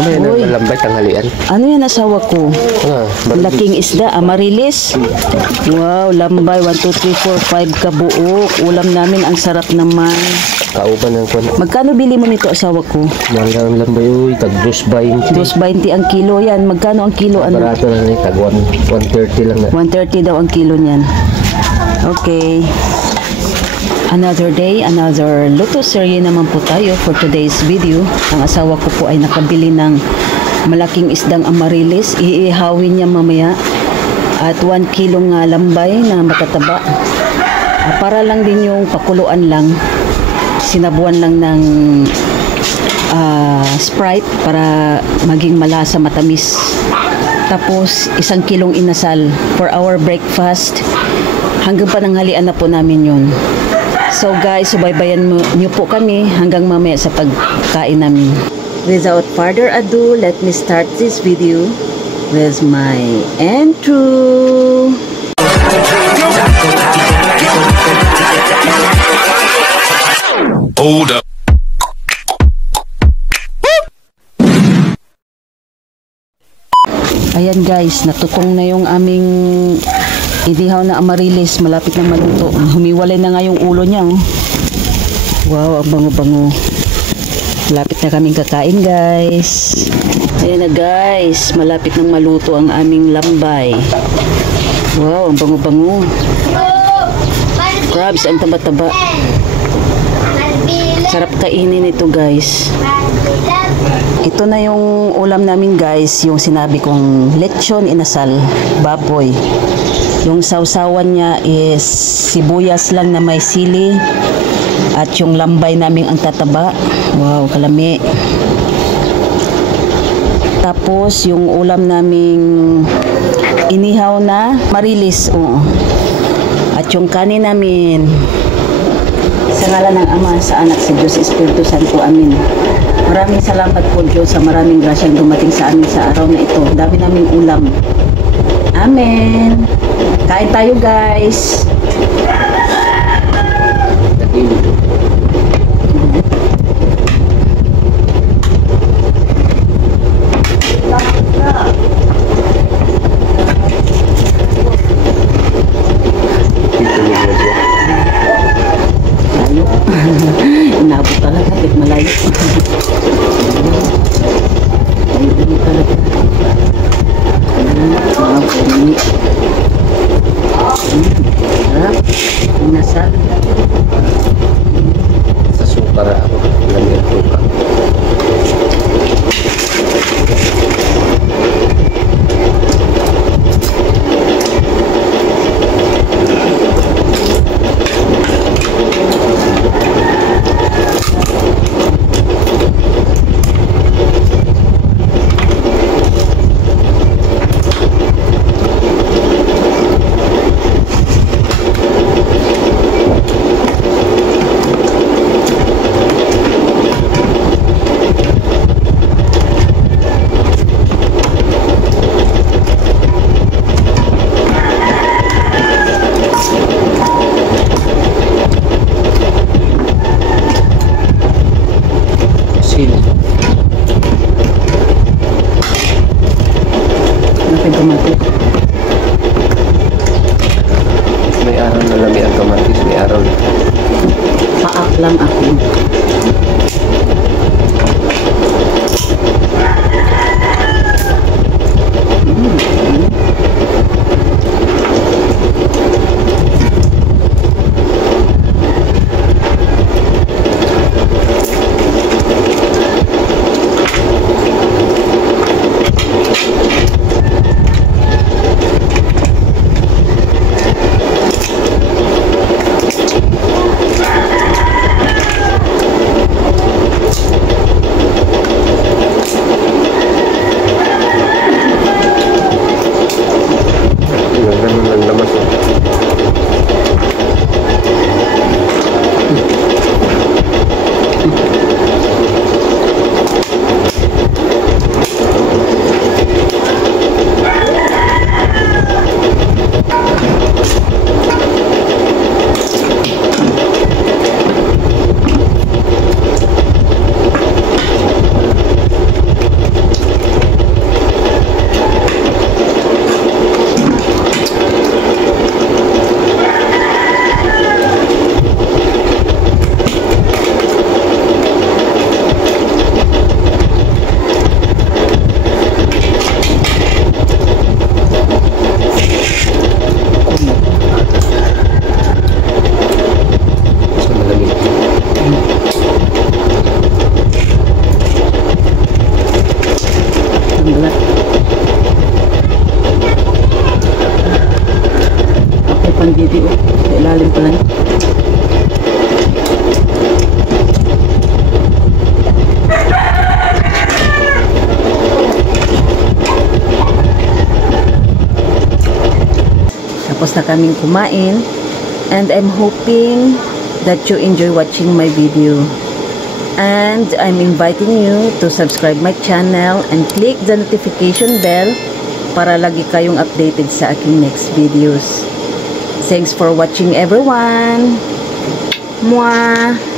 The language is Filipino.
Ano Uy. yan, lambay tanghalian. Ano yan asawa ko? Laking isda, amarilis. Wow, lambay, 1, 2, 3, 4, 5 kabuok. Ulam namin, ang sarap naman. Kauban ng kwan. Magkano bili mo nito asawa ko? Mahal ang lambay, uy, tag 2.20. 2.20 ang kilo yan. Magkano ang kilo? Ano? Barato lang eh, tag 130 lang na. 130 daw ang kilo niyan. Okay. Another day, another luto serye naman po tayo for today's video. Ang asawa ko po ay nakabili ng malaking isdang amarilis. Iihawin niya mamaya. At 1 kilong lambay na matataba. Para lang din yung pakuluan lang. Sinabuan lang ng Sprite para maging malasa, matamis. Tapos 1 kilong inasal for our breakfast. Hanggang pananghalian na po namin yun. So guys, subaybayan niyo po kami hanggang mamaya sa pagkain namin. Without further ado, let me start this video with my intro. Hold up. Ayan guys, natutong na yung aming inihaw na amarilis, malapit na maluto. Humiwalay na nga yung ulo niya. Oh. Wow, ang bango-bango. Malapit na kaming kakain guys. Ayan na guys, malapit na maluto ang aming lambay. Wow, ang bango-bango. Crabs, ang taba-taba. Sarap kainin ito guys. Ito na yung ulam namin guys, yung sinabi kong lechon inasal, baboy. Yung sausawan niya is sibuyas lang na may sili at yung lambay namin ang tataba. Wow, kalami. Tapos yung ulam naming inihaw na marilis. At yung kanin namin sa ngalan ng Ama, sa Anak, sa Diyos, Espiritu Santo. Amin. Maraming salamat po Diyos sa maraming grasyang dumating sa amin sa araw na ito. Dami naming ulam. Amen. Kain tayo guys. Inabot talaga, kahit malayo. Ayun talaga. ang balat. Okay, pang video. Sa ilalim pala niya. Tapos na kaming kumain. And I'm hoping that you enjoy watching my video. And I'm inviting you to subscribe my channel and click the notification bell para lagi kayong updated sa aking next videos. Thanks for watching everyone. Mwah!